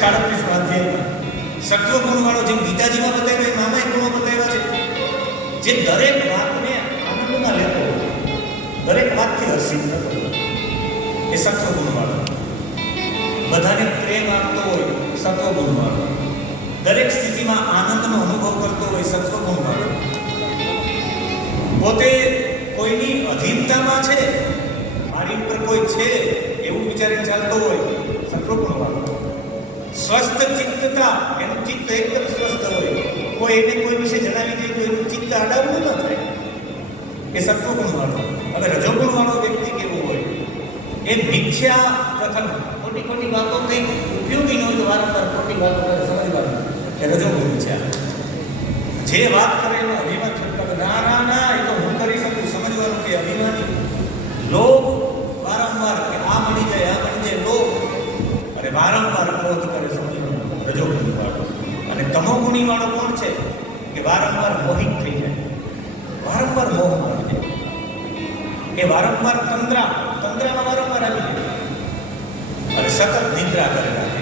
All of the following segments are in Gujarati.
સાડત્રીસ સ્વાધ્યાયમાં સત્વ ગુણવાળો જેમ ગીતાજીમાં બતાવ્યો એ આમાંય ગુણો બતાવ્યા છે. જે દરેક વાતને આનંદમાં લેતો દરેક વાતથી હર્ષિત થતો એ સત્વ ગુણવાળો. બધાને પ્રેમ આપતો હોય સત્વ ગુણવાળો. દરેક સ્થિતિમાં આનંદનો અનુભવ કરતો હોય સત્વ ગુણવાળો. પોતે કોઈની અધીનતામાં છે, મારી ઉપર કોઈ છે, એવું વિચારી ચાલતો હોય સ્વસ્થ ચિત્તતા એનું ચિત્ત એકદમ સ્વસ્થ હોય. કોઈ એને કોઈ વિશે જણાવી દે, તો એનું ચિત્ત અડાવવું ન થાય. એ સત્વગુણવાળો હવે રજોગુણવાળો વ્યક્તિ કેવો હોય? એ મિથ્યા પ્રથમ ખોટી ખોટી વાતો કંઈ ઉપયોગી ન હોય તો વારંવાર ખોટી વાતો કરે, સમજવાનું. એ રજોગુણ મિથ્યા જે વાત કરે એનો અભિમાન છૂટતો ના ના ના, એ તો હું કરી શકું, સમજવાનું કે અભિમાની. લોભ વારંવાર કે આ મળી જાય, આ મળી જાય, લોભ. અને વારંવાર ક્રોધ કરે સમજવાનું રજોગુણી વાળો અને તમોગુણી વાળો કોણ છે? કે વારંવાર મોહિત થઈ જાય. વારંવાર મોહ આવી જાય. એ વારંવાર તંદ્રા, તંદ્રામાં વારંવાર આવી જાય. અને સતત નિદ્રા કરે રાખે.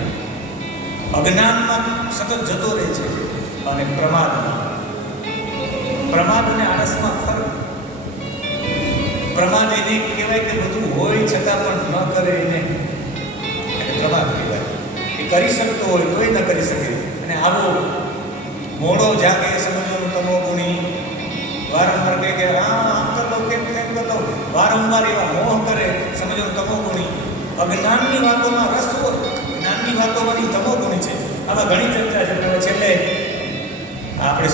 અજ્ઞાનમાં સતત જતો રહે છે અને પ્રમાદમાં પ્રમાદ અને આળસમાં ફરક. પ્રમાદ એને કહેવાય કે બધું હોય છતાં પણ ન કરે એને. એને પ્રમાદ કહેવાય. એ કરી શકતો હોય તોય ન કરી શકે. અને આવો મોડો જાગે સમજવાનું તમો ગુણી વારંવાર કહે કે, હા, આમ કરતો કેમ કેમ કરતો વારંવાર એવા મોહ કરે સમજવાનું તમો ગુણી અજ્ઞાનની વાતોમાં રસ હોય, જ્ઞાનની વાતોમાં તમો ગુણી છે. આમાં ઘણી ચર્ચા છે, પણ છેલ્લે આપણે